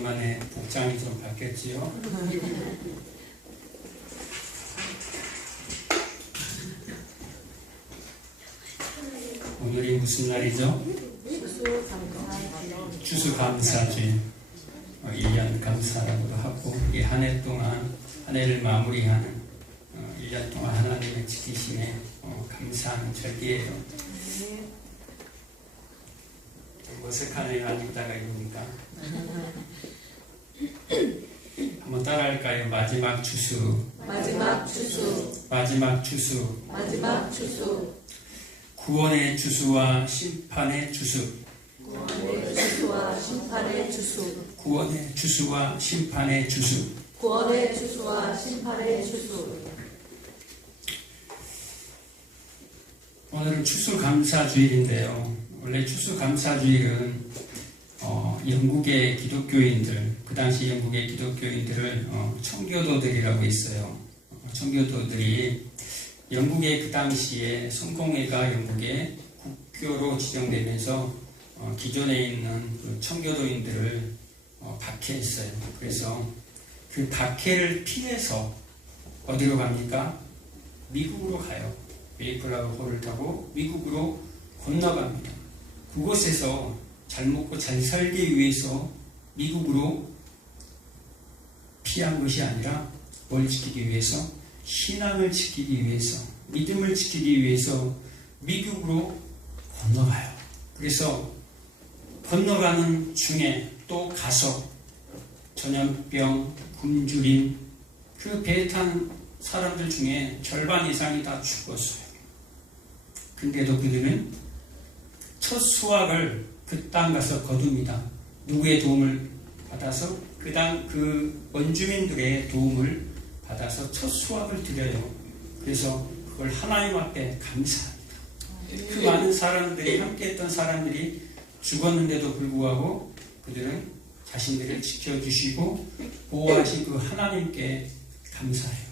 오랜만에 복장이 좀 바뀌었지요. 오늘이 무슨 날이죠? 추수감사주일. 1년 감사라고도 하고, 이 한 해 동안, 한 해를 마무리하는 1년 동안 하나님의 지키심에 감사하는 절기예요. 어색하네요. 아직다가 이러니까. 한번 따라할까요? 마지막 추수. 마지막 추수. 마지막 추수. 마지막 추수. 구원의 추수와 심판의 추수. 구원의 추수와 심판의 추수. 구원의 추수와 심판의 추수. 구원의 추수와 심판의 추수. 오늘은 추수감사주일인데요. 원래 추수감사주일은 영국의 기독교인들, 그 당시 영국의 기독교인들을 청교도들이라고 했어요. 청교도들이 영국의 그 당시에 성공회가 영국의 국교로 지정되면서 기존에 있는 그 청교도인들을 박해했어요. 그래서 그 박해를 피해서 어디로 갑니까? 미국으로 가요. 메이플라워 호를 타고 미국으로 건너갑니다. 그곳에서 잘 먹고 잘 살기 위해서 미국으로 피한 것이 아니라 뭘 지키기 위해서? 신앙을 지키기 위해서, 믿음을 지키기 위해서 미국으로 건너가요. 그래서 건너가는 중에 또 가서 전염병, 굶주림, 그 배에 탄 사람들 중에 절반 이상이 다 죽었어요. 근데도 그들은 첫 수확을 그 땅 가서 거둡니다. 누구의 도움을 받아서? 그 원주민들의 도움을 받아서 첫 수확을 드려요. 그래서 그걸 하나님 앞에 감사합니다. 그 많은 사람들이, 함께했던 사람들이 죽었는데도 불구하고 그들은 자신들을 지켜주시고 보호하신 그 하나님께 감사해요.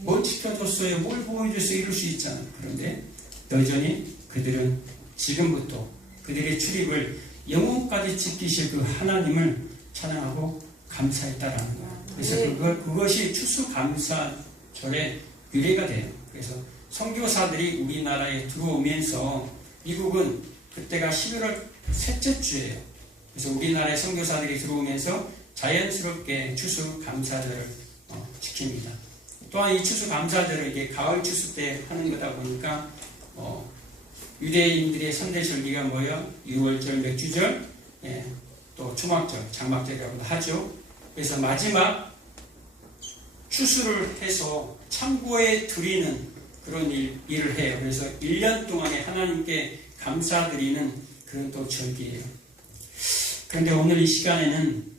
뭘 지켜줬어요? 뭘 보호해줬어요? 이럴 수 있잖아요. 그런데 여전히 그들은 지금부터 그들의 출입을 영혼까지 지키실 그 하나님을 찬양하고 감사했다라는 거예요. 그래서 그것이 추수감사절의 유래가 돼요. 그래서 선교사들이 우리나라에 들어오면서 미국은 그때가 11월 셋째 주예요. 그래서 우리나라에 선교사들이 들어오면서 자연스럽게 추수감사절을 지킵니다. 또한 이 추수감사절을 이게 가을 추수 때 하는 거다 보니까 유대인들의 선대절기가 뭐예요? 6월절, 맥주절, 또 초막절, 장막절이라고도 하죠. 그래서 마지막 추수를 해서 창고에 드리는 그런 일을 해요. 그래서 1년 동안에 하나님께 감사드리는 그런 또 절기예요. 그런데 오늘 이 시간에는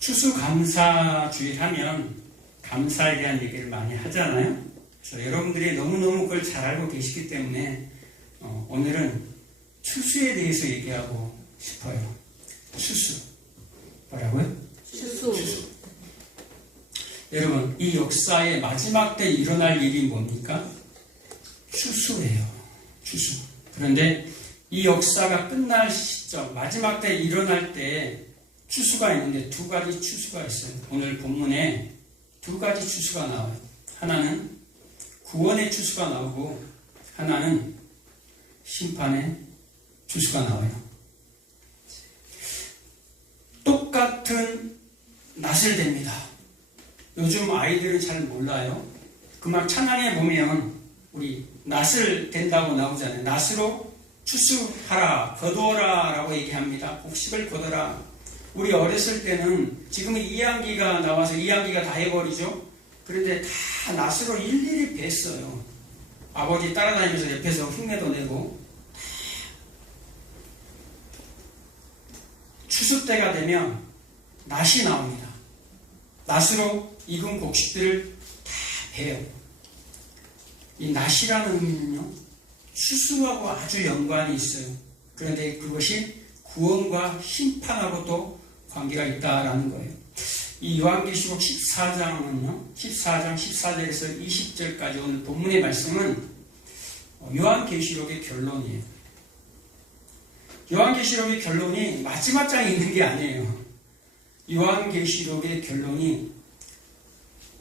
추수감사주일 하면 감사에 대한 얘기를 많이 하잖아요. 그래서 여러분들이 너무너무 그걸 잘 알고 계시기 때문에 오늘은 추수에 대해서 얘기하고 싶어요. 추수. 뭐라고요? 추수. 여러분, 이 역사의 마지막 때 일어날 일이 뭡니까? 추수예요. 추수. 그런데 이 역사가 끝날 시점, 마지막 때 일어날 때 추수가 있는데 두 가지 추수가 있어요. 오늘 본문에 두 가지 추수가 나와요. 하나는 구원의 추수가 나오고 하나는 심판의 추수가 나와요. 똑같은 낫을 됩니다. 요즘 아이들은 잘 몰라요. 그 막 찬양에 보면 우리 낫을 된다고 나오잖아요. 낫으로 추수하라, 거두어라 라고 얘기합니다. 곡식을 거둬라. 우리 어렸을 때는 지금 2학기가 나와서 2학기가 다 해버리죠. 그런데 다 낫으로 일일이 뱄어요. 아버지 따라다니면서 옆에서 흉내도 내고. 추수 때가 되면 낫이 나옵니다. 낫으로 익은 곡식들을 다 베요. 이 낫이라는 의미는요, 추수하고 아주 연관이 있어요. 그런데 그것이 구원과 심판하고 또 관계가 있다라는 거예요. 이 요한계시록 14장은요, 14장 14절에서 20절까지 오늘 본문의 말씀은 요한계시록의 결론이에요. 요한계시록의 결론이 마지막 장에 있는 게 아니에요. 요한계시록의 결론이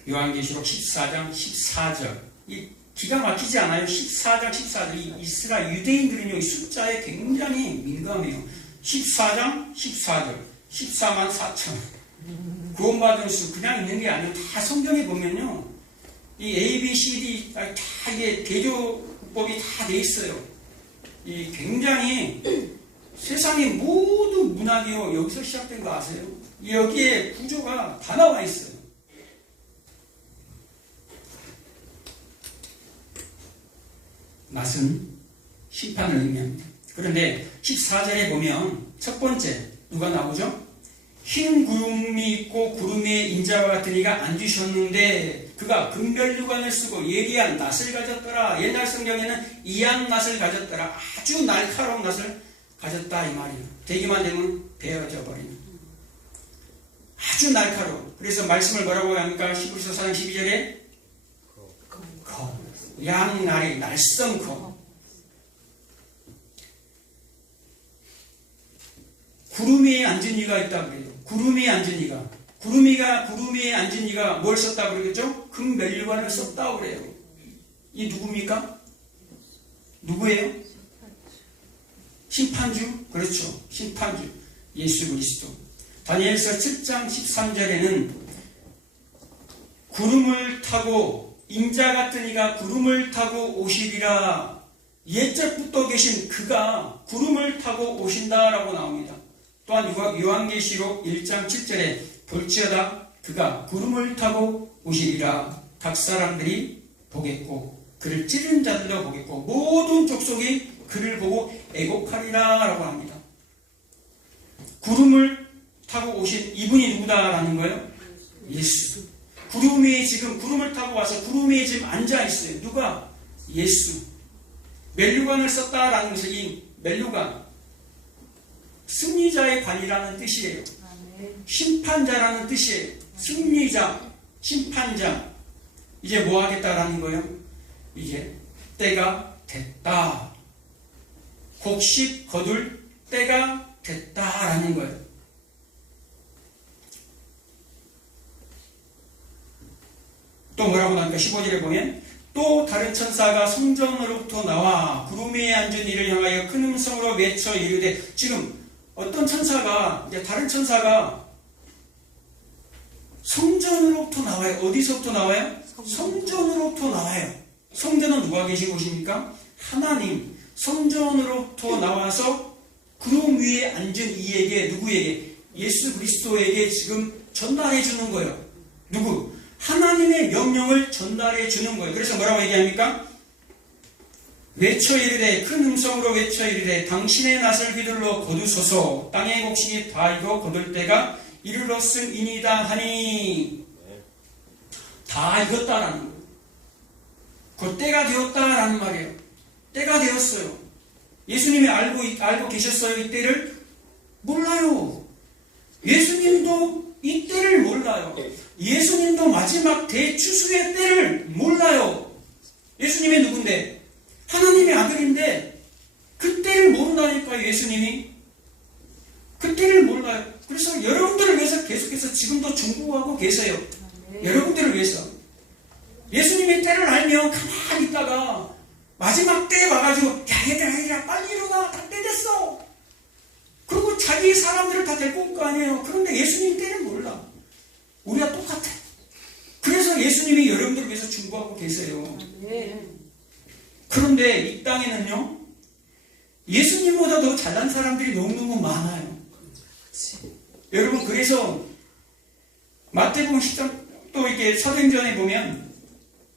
요한계시록 14장 14절. 이 기가 막히지 않아요? 14장 14절. 이 이스라엘 유대인들은요, 이 숫자에 굉장히 민감해요. 14장 14절. 14만 4천. 구원받은 수 그냥 있는 게 아니에요. 다 성경에 보면요, 이 A, B, C, D 다 이게 대조법이 다 돼 있어요. 이 굉장히 세상의 모든 문학이요, 여기서 시작된 거 아세요? 여기에 구조가 다 나와 있어요. 낫은 심판을 의미합니다. 그런데 14절에 보면 첫 번째 누가 나오죠? 흰 구름이 있고 구름 위에 인자와 같은 이가 앉으셨는데 그가 금별류관을 쓰고 예리한 낫을 가졌더라. 옛날 성경에는 이한 낫을 가졌더라. 아주 날카로운 낫을 가졌다 이 말이에요. 되기만 되면 베어져 버리는. 아주 날카로워. 그래서 말씀을 뭐라고 합니까? 히브리서 4장 12절에 양날이 날성커. 구름 위에 앉은 이가 있다 그래요. 구름 위에 앉은 이가. 구름 위에 앉은 이가 뭘 썼다 그러겠죠? 금면류관을 썼다 그래요. 이 누굽니까? 누구예요? 심판주? 그렇죠. 심판주. 예수 그리스도. 다니엘서 7장 13절에는 구름을 타고 인자 같은 이가 구름을 타고 오시리라. 옛적부터 계신 그가 구름을 타고 오신다라고 나옵니다. 또한 요한계시록 1장 7절에 볼지어다 그가 구름을 타고 오시리라. 각 사람들이 보겠고 그를 찌른 자들도 보겠고 모든 족속이 그를 보고 애곡하리라 라고 합니다. 구름을 타고 오신 이분이 누구다라는 거예요? 예수. 구름 위에 지금 구름을 타고 와서 구름 위에 지금 앉아 있어요. 누가? 예수. 멜류관을 썼다라는 것은 이 멜류관 승리자의 관이라는 뜻이에요. 심판자라는 뜻이에요. 승리자, 심판자. 이제 뭐 하겠다라는 거예요? 이제 때가 됐다. 곡식 거둘 때가 됐다라는 거예요. 또 뭐라고 나니까 15절에 보면 또 다른 천사가 성전으로부터 나와 구름 위에 앉은 이를 향하여 큰 음성으로 외쳐 이르되. 지금 어떤 천사가, 이제 다른 천사가 성전으로부터 나와요. 어디서부터 나와요? 성전으로부터 나와요. 성전은 누가 계신 곳입니까? 하나님. 성전으로부터 나와서 구름 위에 앉은 이에게, 누구에게? 예수 그리스도에게 지금 전달해 주는 거예요. 누구? 하나님의 명령을 전달해 주는 거예요. 그래서 뭐라고 얘기합니까? 외쳐 이르되, 큰 음성으로 외쳐 이르되 당신의 낫을 휘둘러 거두소서. 땅의 곡식이 다 익어 거둘 때가 이르렀음이니이다 하니. 다 익었다라는 거예요. 그 때가 되었다라는 말이에요. 때가 되었어요. 예수님이 알고 계셨어요? 이 때를? 몰라요. 예수님도 이 때를 몰라요. 예수님도 마지막 대추수의 때를 몰라요. 예수님이 누군데? 하나님의 아들인데 그 때를 모른다니까요. 예수님이 그 때를 몰라요. 그래서 여러분들을 위해서 계속해서 지금도 중보하고 계세요. 여러분들을 위해서. 예수님의 때를 알면 가만히 있다가 마지막 때에 와가지고 야 빨리 일어나, 다 때 됐어. 그리고 자기 사람들을 다 데리고 올 거 아니에요. 그런데 예수님 때는 몰라. 우리가 똑같아. 그래서 예수님이 여러분들을 위해서 중보하고 계세요. 그런데 이 땅에는요, 예수님보다 더 잘난 사람들이 너무너무 많아요. 여러분, 그래서 마태복음 10장 또 이렇게 사도행전에 보면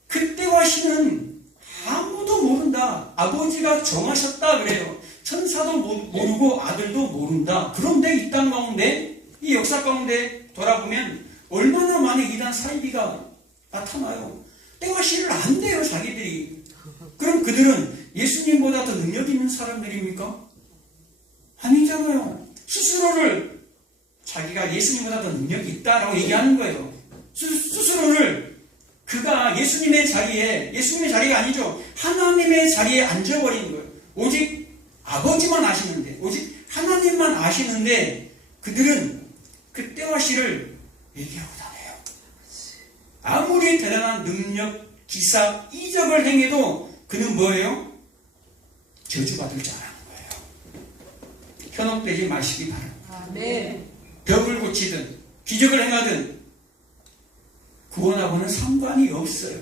그때와 시는 아무도 모른다. 아버지가 정하셨다 그래요. 천사도 모르고 아들도 모른다. 그런데 이 땅 가운데, 이 역사 가운데 돌아보면 얼마나 많은 이단 사이비가 나타나요. 때와 시를 안 돼요, 자기들이. 그럼 그들은 예수님보다 더 능력 있는 사람들입니까? 아니잖아요. 스스로를 자기가 예수님보다 더 능력이 있다라고 얘기하는 거예요. 스스로를 그가 예수님의 자리가 아니죠. 하나님의 자리에 앉아버린 거예요. 오직 아버지만 아시는데, 오직 하나님만 아시는데 그들은 그 때와 시를 이러한 능력, 기사, 이적을 행해도 그는 뭐예요? 저주받을 자라는 거예요. 현혹되지 마시기 바랍니다. 아멘. 벽을 고치든 기적을 행하든 구원하고는 상관이 없어요.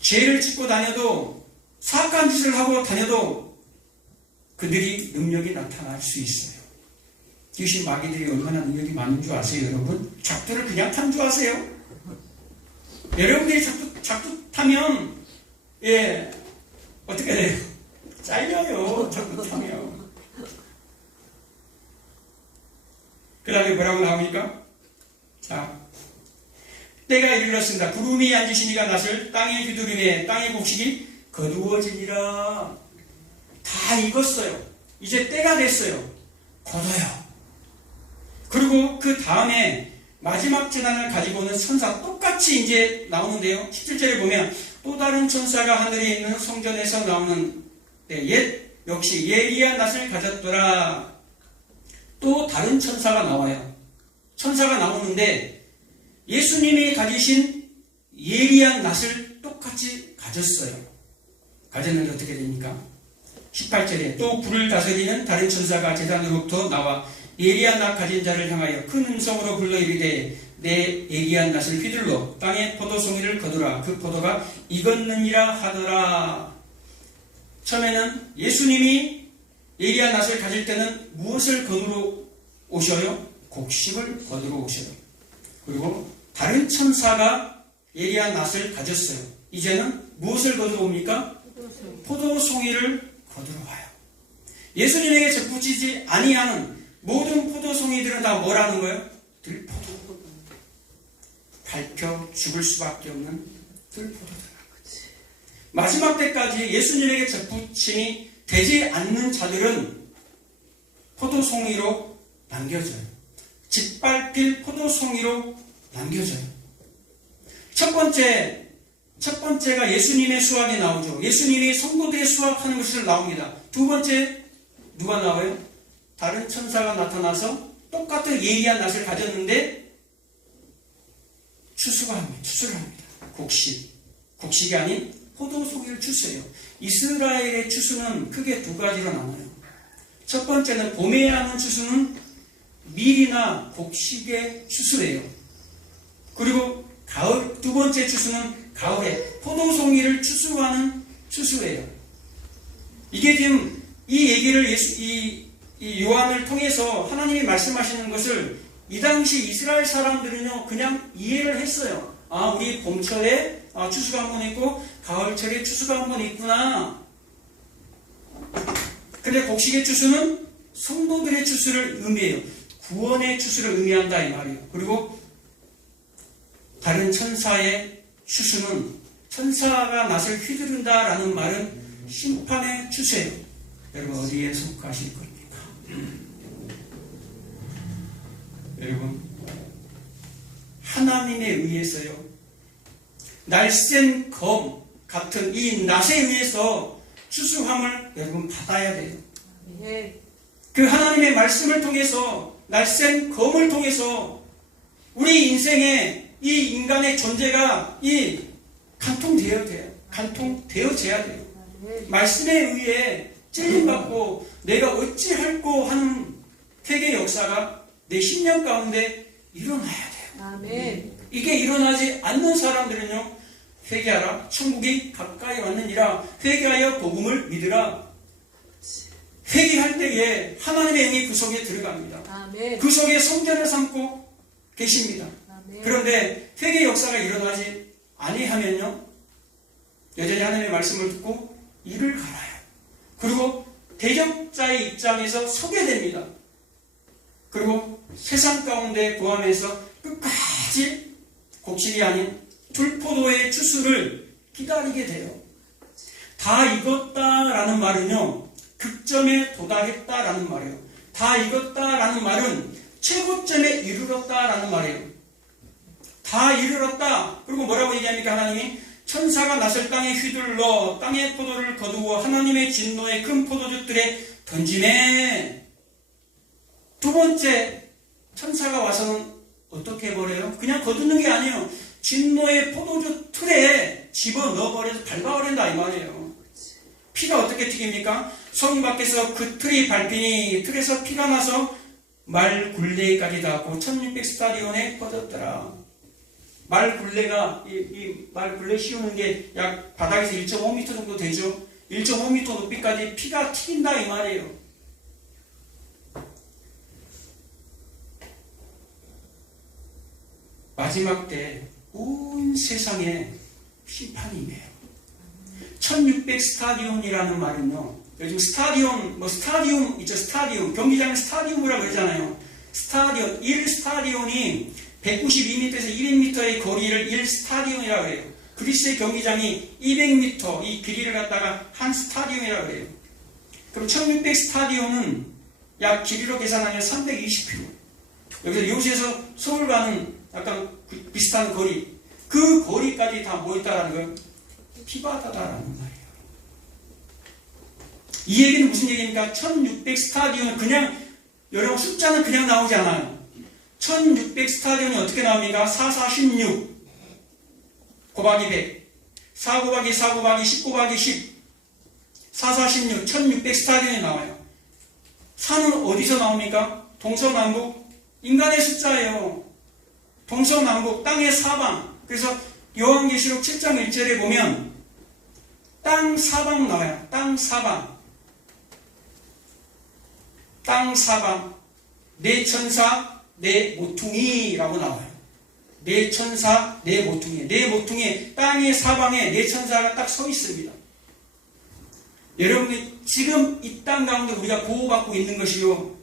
죄를 짓고 다녀도 사악한 짓을 하고 다녀도 그들이 능력이 나타날 수 있어요. 귀신 마귀들이 얼마나 능력이 많은 줄 아세요, 여러분? 작두를 그냥 탄 줄 아세요? 여러분들이 작두 타면 어떻게 돼요? 잘려요. 작두 타면. 그 다음에 뭐라고 나옵니까? 자, 때가 이르렀습니다. 구름이 앉으시니가 낫을 땅의 휘두름에 땅의 곡식이 거두어지니라. 다 익었어요. 이제 때가 됐어요. 거둬요. 그리고 그 다음에 마지막 재단을 가지고 오는 천사 똑같이 이제 나오는데요. 17절에 보면 또 다른 천사가 하늘에 있는 성전에서 나오는 역시 예리한 낫을 가졌더라. 또 다른 천사가 나와요. 천사가 나오는데 예수님이 가지신 예리한 낫을 똑같이 가졌어요. 가졌는데 어떻게 됩니까? 18절에 또 불을 다스리는 다른 천사가 제단으로부터 나와 예리한 낫 가진 자를 향하여 큰 음성으로 불러 이르되 내 예리한 낫을 휘둘러 땅에 포도송이를 거두라. 그 포도가 익었느니라 하더라. 처음에는 예수님이 예리한 낫을 가질 때는 무엇을 거두러 오셔요? 곡식을 거두러 오셔요. 그리고 다른 천사가 예리한 낫을 가졌어요. 이제는 무엇을 거두러 옵니까? 포도송이를 거두러 와요. 예수님에게 접붙이지 아니하는 모든 포도송이들은 다 뭐라는 거예요? 들포도. 밟혀 죽을 수밖에 없는 들포도들. 마지막 때까지 예수님에게 접붙임이 되지 않는 자들은 포도송이로 남겨져요. 짓밟힐 포도송이로 남겨져요. 첫 번째가 예수님의 수확이 나오죠. 예수님이 성도들의 수확하는 것을 나옵니다. 두 번째 누가 나와요? 다른 천사가 나타나서 똑같은 예리한 낫을 가졌는데 추수를 합니다. 곡식이 아닌 포도송이를 추수해요. 이스라엘의 추수는 크게 두 가지로 나눠요. 첫 번째는 봄에 하는 추수는 밀이나 곡식의 추수예요. 그리고 두 번째 추수는 가을에 포도송이를 추수하는 추수예요. 이게 지금 이 얘기를 이 요한을 통해서 하나님이 말씀하시는 것을 이 당시 이스라엘 사람들은요 그냥 이해를 했어요. 아, 우리 봄철에 추수가 한 번 있고 가을철에 추수가 한 번 있구나. 근데 곡식의 추수는 성도들의 추수를 의미해요. 구원의 추수를 의미한다 이 말이에요. 그리고 다른 천사의 추수는 천사가 낫을 휘두른다라는 말은 심판의 추수예요. 여러분 어디에 속하실 겁니까? 여러분 하나님에 의해서요 날쌘 검 같은 이 낫에 의해서 추수함을 여러분 받아야 돼요. 그 하나님의 말씀을 통해서 날쌘 검을 통해서 우리 인생에 이 인간의 존재가 간통되어져야 돼요. 말씀에 의해 찔림받고 내가 어찌할꼬 하는 회개 역사가 내 심령 가운데 일어나야 돼요. 아멘. 이게 일어나지 않는 사람들은요 회개하라 천국이 가까이 왔느니라. 회개하여 복음을 믿으라. 회개할 때에 하나님의 영이 그 속에 들어갑니다. 아멘. 그 속에 성전을 삼고 계십니다. 아멘. 그런데 회개 역사가 일어나지 아니하면요 여전히 하나님의 말씀을 듣고 이를 갈아요. 그리고 대적자의 입장에서 서게 됩니다. 그리고 세상 가운데 구하면서 끝까지 곡식이 아닌 들포도의 추수를 기다리게 돼요. 다 익었다라는 말은요 극점에 도달했다라는 말이에요. 다 익었다라는 말은 최고점에 이르렀다라는 말이에요. 다 이르렀다. 그리고 뭐라고 얘기합니까? 하나님이 천사가 낫을 땅에 휘둘러 땅의 포도를 거두어 하나님의 진노의 큰 포도주들에 던지네. 두 번째 천사가 와서는 어떻게 해버려요? 그냥 거두는 게 아니에요. 진노의 포도주 틀에 집어넣어버려서 밟아버린다 이 말이에요. 피가 어떻게 튀깁니까? 성 밖에서 그 틀이 밟히니 틀에서 피가 나서 말 굴레까지 닿고 1600 스타디온에 퍼졌더라. 말 굴레가 이 말 굴레 씌우는 게 약 바닥에서 1.5m 정도 되죠. 1.5m 높이까지 피가 튀긴다 이 말이에요. 마지막 때 온 세상에 심판이 임해요. 1600 스타디온이라는 말은요. 요즘 스타디온, 스타디움 있죠. 스타디움. 경기장을 스타디움이라고 그러잖아요. 스타디온, 1스타디온이 192m에서 200m의 거리를 1스타디움이라고 해요. 그리스의 경기장이 200m 이 길이를 갖다가 한 스타디움이라고 해요. 그럼 1600 스타디움은 약 길이로 계산하면 320km. 여기서 요새에서 서울 가는 약간 비슷한 거리, 그 거리까지 다 모였다라는 건 피바다다라는 말이에요. 이 얘기는 무슨 얘기입니까? 1600 스타디온 그냥 여러분 숫자는 그냥 나오지 않아요. 1600 스타디온이 어떻게 나옵니까? 4, 4, 16 곱하기 100 4 곱하기 4 곱하기 10 곱하기 10 4, 4, 16 1600 스타디온이 나와요. 4는 어디서 나옵니까? 동서남북 인간의 숫자예요. 동서남북 땅의 사방. 그래서 요한계시록 7장 1절에 보면 땅 사방 나와요. 땅 사방. 땅 사방. 내 천사 내 모퉁이라고 나와요. 내 천사 내 모퉁이. 내 모퉁이에 땅의 사방에 내 천사가 딱 서 있습니다. 여러분이 지금 이 땅 가운데 우리가 보호받고 있는 것이요.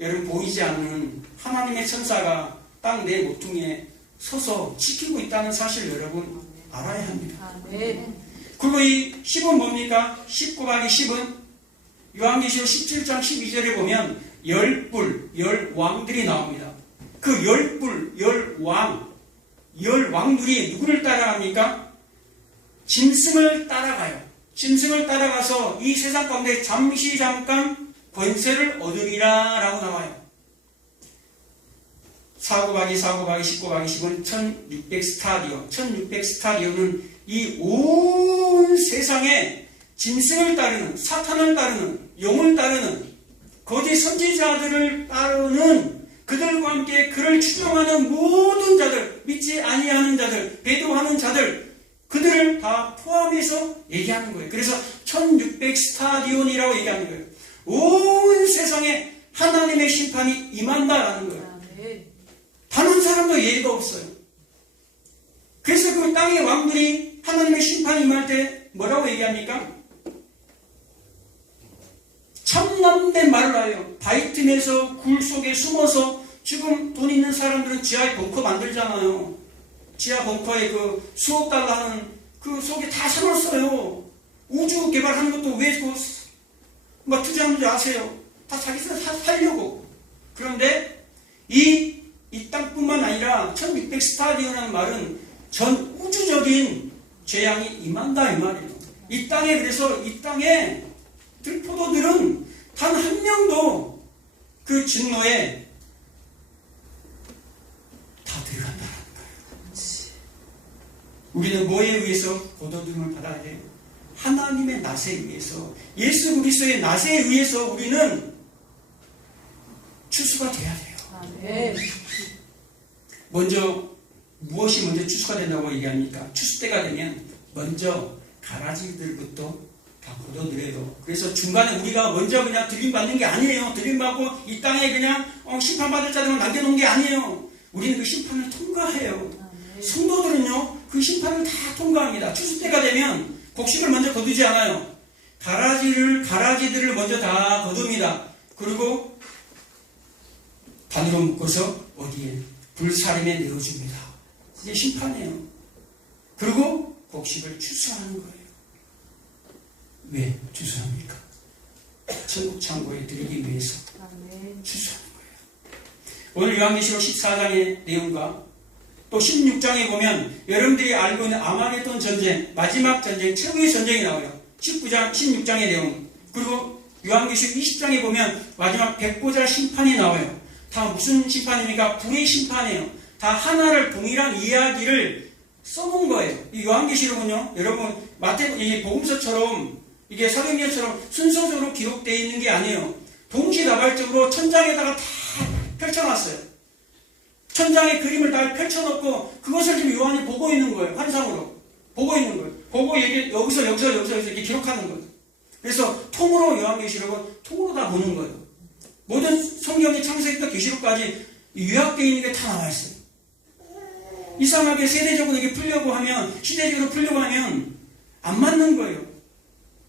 여러분 보이지 않는 하나님의 천사가 땅 내 모퉁이에 서서 지키고 있다는 사실 여러분 알아야 합니다. 그리고 이 10은 뭡니까? 10 곱하기 10은 요한계시록 17장 12절에 보면 열불, 열왕들이 나옵니다. 그 열불, 열왕들이 누구를 따라갑니까? 짐승을 따라가요. 짐승을 따라가서 이 세상 가운데 잠깐 권세를 얻으리라 라고 나와요. 4 곱하기 4 곱하기 10 곱하기 10은 1600 스타디온. 1600 스타디온은 이 온 세상에 짐승을 따르는, 사탄을 따르는, 용을 따르는, 거짓 선지자들을 따르는, 그들과 함께 그를 추종하는 모든 자들, 믿지 아니하는 자들, 배도하는 자들, 그들을 다 포함해서 얘기하는 거예요. 그래서 1600 스타디온이라고 얘기하는 거예요. 온 세상에 하나님의 심판이 임한다라는 거예요. 단 한 사람도 예의가 없어요. 그래서 그 땅의 왕들이 하나님의 심판이 임할 때 뭐라고 얘기합니까? 참남된 말을 해요. 바위 틈에서 굴 속에 숨어서 지금 돈 있는 사람들은 지하에 벙커 만들잖아요. 지하 벙커에 그 수억 달러 하는 그 속에 다 사놨어요. 우주 개발하는 것도 왜 그 투자하는지 아세요? 다 자기 살려고. 그런데 이 땅뿐만 아니라 1600 스타디온이라는 말은 전 우주적인 재앙이 임한다 이 말이에요. 이 땅에 그래서 이 땅에 들포도들은 단 한 명도 그 진노에 다 들어간다는 거예요. 우리는 뭐에 의해서 거둬들임을 받아야 돼요? 하나님의 낫에 의해서, 예수 그리스도의 낫에 의해서 우리는 추수가 돼야 돼요. 먼저 무엇이 먼저 추수가 된다고 얘기합니까? 추수 때가 되면 먼저 가라지들부터 다 걷어들여도. 그래서 중간에 우리가 먼저 그냥 들림받는 게 아니에요. 들림받고 이 땅에 그냥 심판받을 자들만 남겨놓은 게 아니에요. 우리는 그 심판을 통과해요. 성도들은요 그 심판을 다 통과합니다. 추수 때가 되면 곡식을 먼저 거두지 않아요. 가라지들을 먼저 다 거둡니다. 그리고 단으로 묶어서 어디에? 불사름에 내어줍니다. 이게 심판이에요. 그리고 곡식을 추수하는 거예요. 왜 추수합니까? 천국 창고에 들이기 위해서 추수하는 거예요. 오늘 요한계시록 14장의 내용과 또 16장에 보면 여러분들이 알고 있는 아마겟돈 전쟁, 마지막 전쟁, 최후의 전쟁이 나와요. 19장, 16장의 내용. 그리고 요한계시록 20장에 보면 마지막 백보자 심판이 나와요. 다 무슨 심판입니까? 불의 심판이에요. 다 하나를 동일한 이야기를 써놓은 거예요. 이 요한계시록은요, 여러분, 이 복음서처럼, 이게 사도행전처럼 순서적으로 기록되어 있는 게 아니에요. 동시다발적으로 천장에다가 다 펼쳐놨어요. 천장에 그림을 다 펼쳐놓고, 그것을 지금 요한이 보고 있는 거예요. 환상으로. 보고 있는 거예요. 보고 여기서 이렇게 기록하는 거예요. 그래서 통으로 요한계시록은 통으로 다 보는 거예요. 모든 성경의 창세기부터 계시록까지 요약되어 있는 게 다 나와 있어요. 이상하게 세대적으로 이게 풀려고 하면, 시대적으로 풀려고 하면 안 맞는 거예요.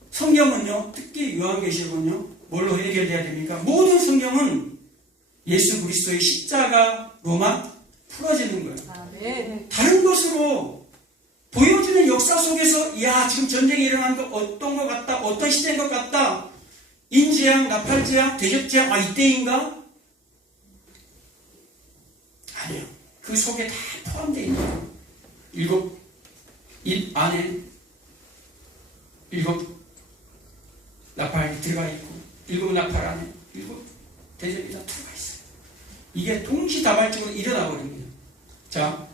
성경은요, 특히 요한계시록은요, 뭘로 해결돼야 됩니까? 모든 성경은 예수 그리스도의 십자가로만 풀어지는 거예요. 아멘. 다른 것으로 보여주는 역사 속에서, 야, 지금 전쟁이 일어난 거 어떤 것 같다, 어떤 시대인 것 같다, 인재앙, 나팔재앙, 대적재앙, 이때인가? 아니요. 그 속에 다 포함되어 있는 거예요. 입 안에 7 나팔이 들어가 있고, 7 나팔 안에 7 대접이 다 들어가 있어요. 이게 동시다발적으로 일어나 버립니다. 자,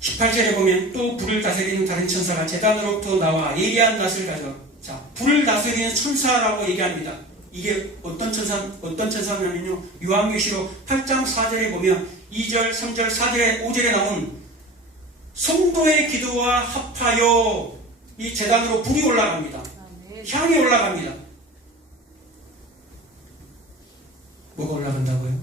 18절에 보면 또 불을 다스리는 다른 천사가 제단으로부터 나와 예리한 낫을 가져. 자, 불을 다스리는 천사라고 얘기합니다. 이게 어떤 천사냐면요, 요한계시록 8장 4절에 보면 2절, 3절, 4절에 5절에 나온 성도의 기도와 합하여 이 제단으로 불이 올라갑니다. 아멘. 향이 올라갑니다. 뭐가 올라간다고요?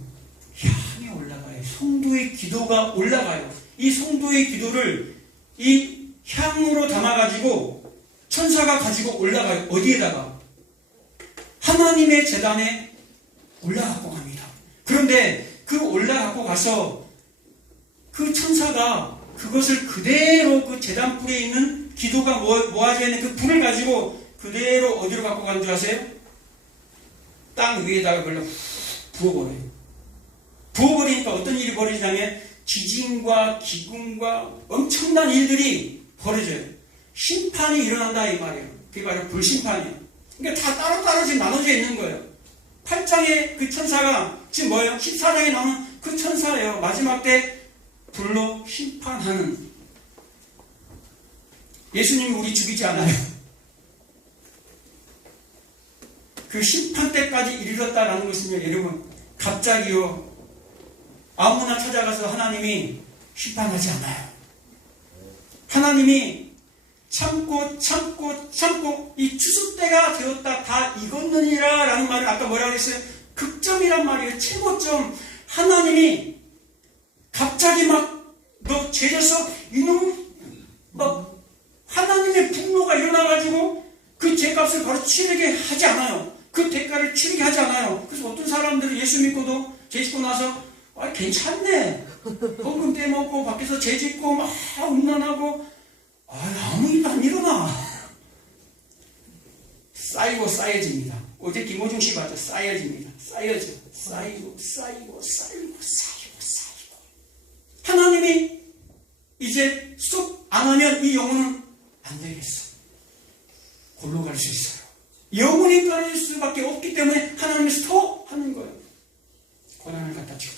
향이 올라가요. 성도의 기도가 올라가요. 이 성도의 기도를 이 향으로 담아가지고 천사가 가지고 올라가요. 어디에다가? 하나님의 제단에 올라가고 갑니다. 그런데 그 올라가고 가서 그 천사가 그것을 그대로 그 제단 뿔에 있는 기도가 모아져 있는 그 불을 가지고 그대로 어디로 갖고 가는 줄 아세요? 땅 위에다가 그걸 부어버려요. 부어버리니까 어떤 일이 벌어지냐면 지진과 기근과 엄청난 일들이 벌어져요. 심판이 일어난다 이 말이에요. 그게 바로 불심판이에요. 그러니까 다 따로따로 지금 나눠져 있는 거예요. 8장의 그 천사가 지금 뭐예요? 14장에 나오는 그 천사예요. 마지막 때 불로 심판하는. 예수님이 우리 죽이지 않아요. 그 심판 때까지 이르렀다라는 것은요, 여러분, 갑자기요, 아무나 찾아가서 하나님이 심판하지 않아요. 하나님이 참고 이 추수 때가 되었다 다 익었느니라 라는 말을 아까 뭐라고 했어요? 극점이란 말이에요. 최고점. 하나님이 갑자기 너 죄져서 이놈 하나님의 분노가 일어나가지고 그 죄값을 바로 치르게 하지 않아요. 그 대가를 치르게 하지 않아요. 그래서 어떤 사람들은 예수 믿고도 죄 짓고 나서 괜찮네. 헌금 떼먹고 밖에서 죄 짓고 막 음란하고 아무 일도 안 일어나. 쌓이고 쌓여집니다. 어제 김호중 씨 봤죠? 쌓여집니다. 쌓이고. 하나님이 이제 스톱 안 하면 이 영혼은 안 되겠어. 골로 갈 수 있어요. 영혼이 떨어질 수밖에 없기 때문에 하나님이 스톱 하는 거예요. 고난을 갖다 주고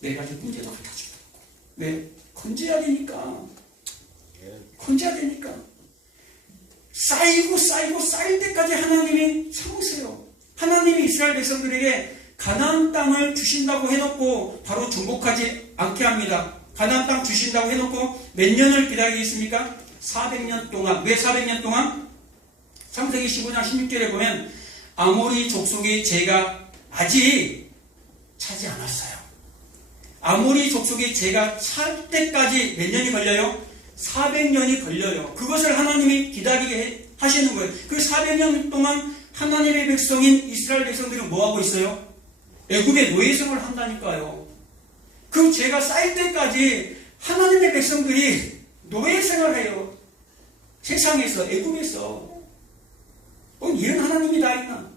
네 가지 문제도 갖다 주고 왜? 건져야 되니까. 쌓일 때까지 하나님이 참으세요. 하나님이 이스라엘 백성들에게 가나안 땅을 주신다고 해놓고 바로 정복하지 않게 합니다. 가나안 땅 주신다고 해놓고 몇 년을 기다리겠습니까? 400년 동안. 왜 400년 동안? 창세기 15장 16절에 보면 아모리 족속의 죄가 아직 차지 않았어요. 아모리 족속의 죄가 찰 때까지 몇 년이 걸려요? 400년이 걸려요. 그것을 하나님이 기다리게 하시는 거예요. 그 400년 동안 하나님의 백성인 이스라엘 백성들은 뭐하고 있어요? 애굽의 노예생활을 한다니까요. 그 죄가 쌓일 때까지 하나님의 백성들이 노예생활을 해요. 세상에서, 애굽에서. 이런 하나님이 다 있나?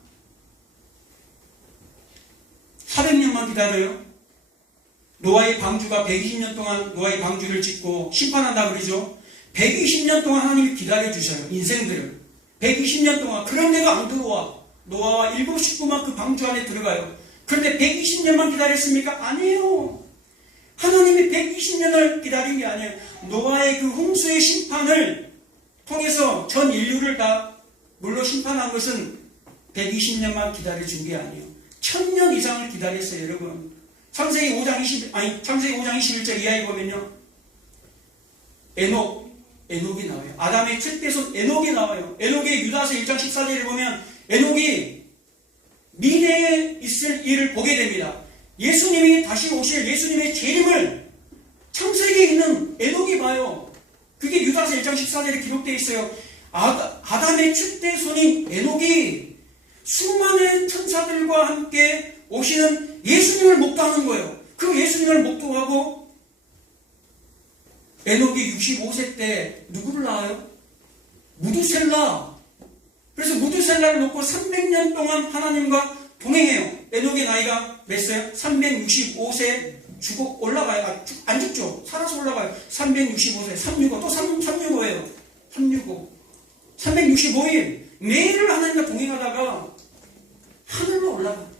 400년만 기다려요. 노아의 방주가 120년 동안 노아의 방주를 짓고 심판한다 그러죠. 120년 동안 하나님이 기다려주셔요. 인생들을. 120년 동안. 그런데도 안 들어와. 노아와 7 식구만 그 방주 안에 들어가요. 그런데 120년만 기다렸습니까? 아니에요. 하나님이 120년을 기다린 게 아니에요. 노아의 그 홍수의 심판을 통해서 전 인류를 다 물로 심판한 것은 120년만 기다려준 게 아니에요. 1000년 이상을 기다렸어요, 여러분. 창세기 5장 21절 이하에 보면요. 에녹이 나와요. 아담의 첫째손 에녹이 나와요. 에녹의 유다서 1장 14절에 보면 에녹이 미래에 있을 일을 보게 됩니다. 예수님이 다시 오실 예수님의 재림을 창세기에 있는 에녹이 봐요. 그게 유다서 1장 14절에 기록되어 있어요. 아담의 첫째손인 에녹이 수많은 천사들과 함께 오시는 예수님을 목도하는 거예요. 그 예수님을 목도하고 에녹이 65세 때 누구를 낳아요? 무두셀라. 그래서 무두셀라를 놓고 300년 동안 하나님과 동행해요. 에녹의 나이가 몇 세? 365세 죽어 올라가요. 안 죽죠. 살아서 올라가요. 365세, 365, 또 365예요. 365. 365일 매일을 하나님과 동행하다가 하늘로 올라가요.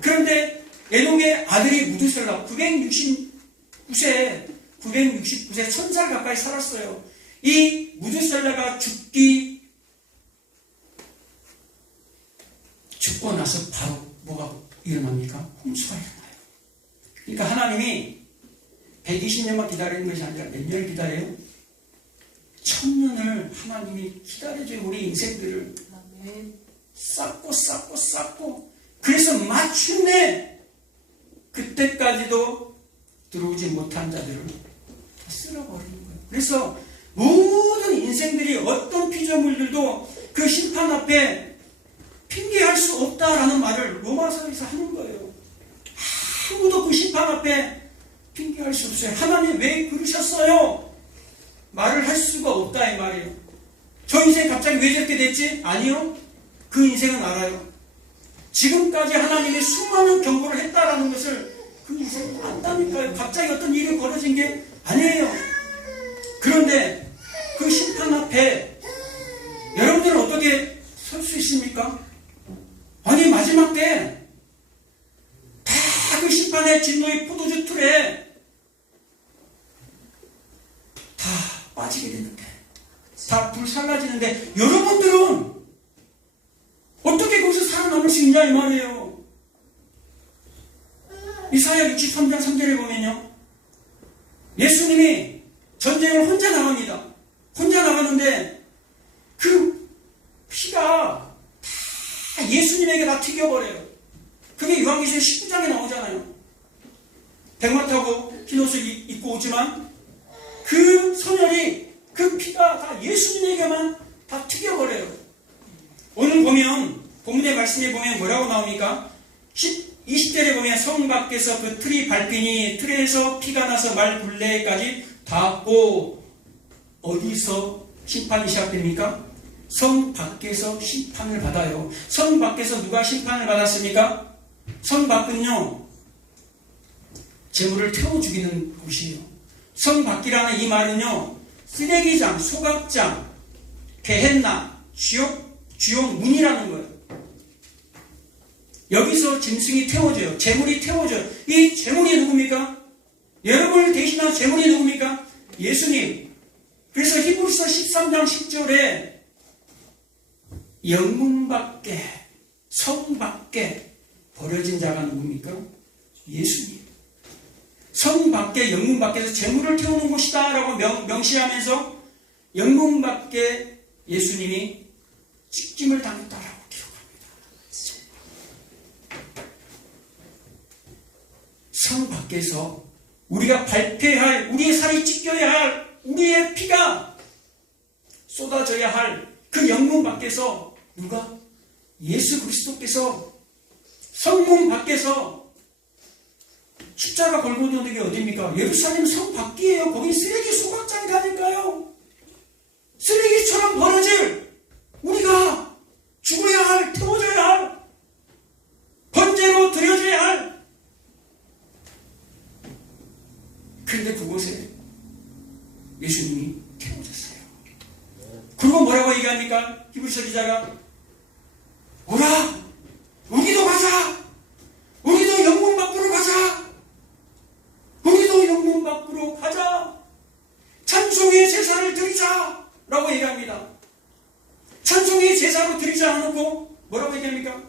그런데 에녹의 아들이 무두셀라 969세 1000살 가까이 살았어요. 이 무두셀라가 죽고 나서 바로 뭐가 일어납니까? 홍수가 일어나요. 그러니까 하나님이 120년만 기다리는 것이 아니라 몇 년을 기다려요? 1000년을 하나님이 기다려줘요. 우리 인생들을 쌓고 그래서 마침내 그때까지도 들어오지 못한 자들을 다 쓸어버리는 거예요. 그래서 모든 인생들이 어떤 피조물들도 그 심판 앞에 핑계할 수 없다라는 말을 로마서에서 하는 거예요. 아무도 그 심판 앞에 핑계할 수 없어요. 하나님 왜 그러셨어요? 말을 할 수가 없다 이 말이에요. 저 인생 갑자기 왜 저렇게 됐지? 아니요. 그 인생은 알아요. 지금까지 하나님이 수많은 경고를 했다라는 것을 그 인생은 안다니까요. 갑자기 어떤 일이 벌어진 게 아니에요. 그런데 그 심판 앞에 여러분들은 어떻게 설 수 있습니까? 아니 마지막 때 다 그 심판의 진노의 포도주 틀에 다 빠지게 되는데 다 불살라지는데 여러분들은 어떻게 거기서 살아남을 수 있냐 이 말이에요. 이사야 63장 3절에 보면요. 예수님이 전쟁을 혼자 나갑니다. 혼자 나가는데 그 피가 다 예수님에게 다 튀겨버려요. 그게 요한계시록 19장에 나오잖아요. 백마 타고 흰옷을 입고 오지만 그 소년이 그 피가 다 예수님에게만 다 튀겨버려요. 오늘 보면 본문의 말씀에 보면 뭐라고 나옵니까? 20절에 보면 성 밖에서 그 틀이 밟히니 틀에서 피가 나서 말 굴레까지 닿고 어디서 심판이 시작됩니까? 성 밖에서 심판을 받아요. 성 밖에서 누가 심판을 받았습니까? 성 밖은요 재물을 태워 죽이는 곳이에요. 성 밖이라는 이 말은요 쓰레기장, 소각장, 게헨나, 지옥문이라는 거예요. 여기서 짐승이 태워져요. 재물이 태워져요. 이 재물이 누굽니까? 여러분을 대신한 재물이 누굽니까? 예수님. 그래서 히브리서 13장 10절에 영문 밖에 성 밖에 버려진 자가 누굽니까? 예수님. 성 밖에 영문 밖에서 재물을 태우는 곳이다 라고 명시하면서 영문 밖에 예수님이 찍힘을 당했다라고 기록합니다. 성 밖에서 우리가 발표해야 할, 우리의 살이 찢겨야 할, 우리의 피가 쏟아져야 할 그 영문 밖에서 누가? 예수 그리스도께서 성문 밖에서 십자가 걸고 오는 게 어디입니까? 예루살렘 성 밖이에요. 거기 쓰레기 소각장이라니까요. 쓰레기처럼 버려질 우리가 죽어야 할, 태워져야 할, 번제로 드려져야 할. 그런데 그곳에 예수님이 태워졌어요. 그리고 뭐라고 얘기합니까? 히브리서 기자가 오라! 우리도 가자! 우리도 영문 밖으로 가자! 우리도 영문 드리라고 얘기합니다. 찬송의 제사로 드리지 않고 뭐라고 얘기합니까?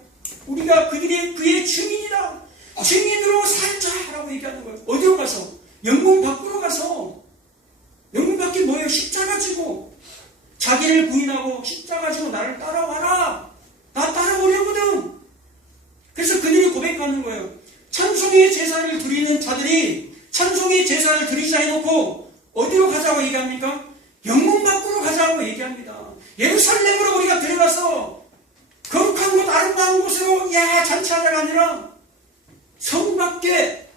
우리가 그의 증인이다. 증인으로 살자라고 얘기하는 거예요. 어디로 가서? 영문 밖으로 가서. 영문 밖이 뭐예요? 십자가 지고 자기를 부인하고 십자가 지고 나를 따라와라. 나 따라오려거든. 그래서 그들이 고백하는 거예요. 찬송의 제사를 드리는 자들이 찬송의 제사를 드리자 해놓고 어디로 가자고 얘기합니까? 영문 밖으로 가자고 얘기합니다. 예루살렘으로 우리가 들어가서 거룩한 곳, 아름다운 곳으로 잔치하자가 아니라 성 밖에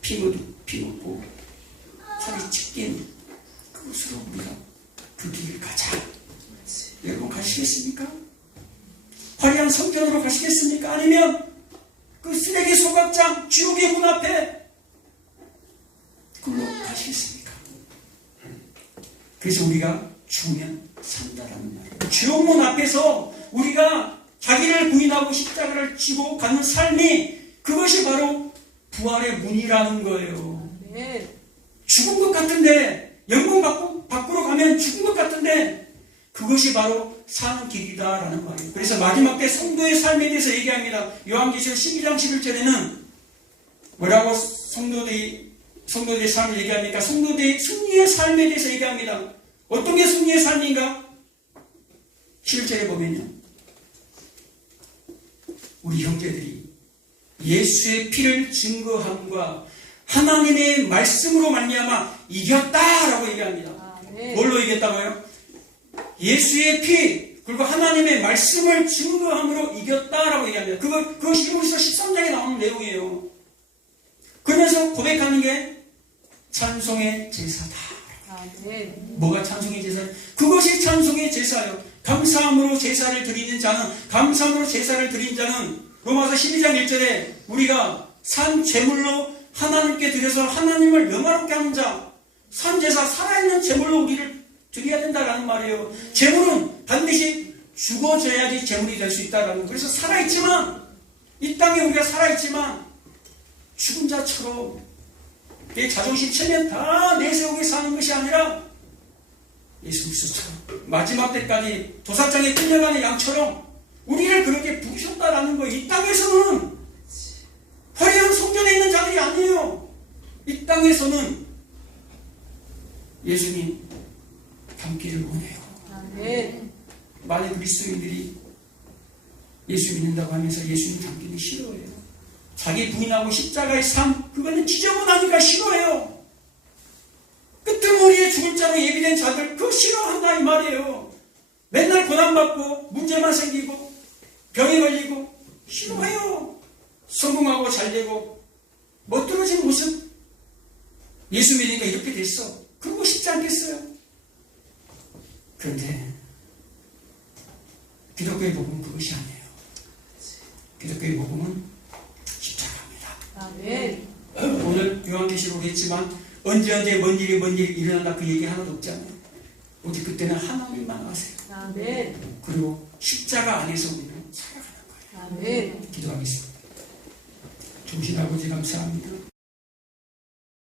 피 묻고 살이 찢긴 그곳으로 우리가 그 길을 가자. 여러분 가시겠습니까? 화려한 성전으로 가시겠습니까? 아니면 그 쓰레기 소각장 지옥의 문 앞에 그걸로 가시겠습니까? 그래서 우리가 죽으면 산다라는 말이에요. 지옥문 앞에서 우리가 자기를 부인하고 십자가를 지고 가는 삶이 그것이 바로 부활의 문이라는 거예요. 네. 죽은 것 같은데 영문 밖으로 가면 죽은 것 같은데 그것이 바로 사는 길이다라는 말이에요. 그래서 마지막 때 성도의 삶에 대해서 얘기합니다. 요한계시록 12장 11절에는 뭐라고 성도들의 삶을 얘기합니까? 성도들의 승리의 삶에 대해서 얘기합니다. 어떤 게 승리의 삶인가? 11절에 보면요. 우리 형제들이 예수의 피를 증거함과 하나님의 말씀으로 말미암아 이겼다라고 얘기합니다. 뭘로 이겼다고요? 예수의 피 그리고 하나님의 말씀을 증거함으로 이겼다라고 얘기합니다. 그것이 히브리서 13장에 나오는 내용이에요. 그러면서 고백하는 게 찬송의 제사다. 뭐가 찬송의 제사예요? 그것이 찬송의 제사예요. 감사함으로 제사를 드리는 자는 로마서 12장 1절에 우리가 산 제물로 하나님께 드려서 하나님을 영화롭게 하는 자, 산 제사, 살아있는 제물로 우리를 드려야 된다라는 말이에요. 제물은 반드시 죽어져야지 제물이 될 수 있다라는 거예요. 그래서 살아있지만 이 땅에 우리가 살아있지만 죽은 자처럼 내 자존심 체면 다 내세우게 사는 것이 아니라 예수 그리스도처럼 마지막 때까지 도살장에 끌려가는 양처럼 우리를 그렇게 부르셨다라는 거예요. 이 땅에서는 화려한 성전에 있는 자들이 아니에요. 이 땅에서는 예수님 닮기를 원해요. 많은 그리스도인들이 예수 믿는다고 하면서 예수님 닮기는 싫어해요. 자기 부인하고 십자가의 삶, 그거는 지저분하니까 싫어해요. 끄트머리에 죽을 자로 예비된 자들, 그거 싫어한다 이 말이에요. 맨날 고난받고 문제만 생기고 병에 걸리고 싫어해요. 성공하고 잘되고 멋들어진 모습, 예수 믿으니까 이렇게 됐어. 그러고 싶지 않겠어요? 그런데 기독교의 복음은 그것이 아니에요. 기독교의 복음은 십자가입니다. 오늘 요한계시록 했지만 언제 뭔 일이 일어난다 그 얘기 하나도 없잖아요. 오직 그때는 하나님만 아세요. 그리고 십자가 안에서 우리는 살아가는 거예요. 기도하겠습니다. 주신 아버지 감사합니다.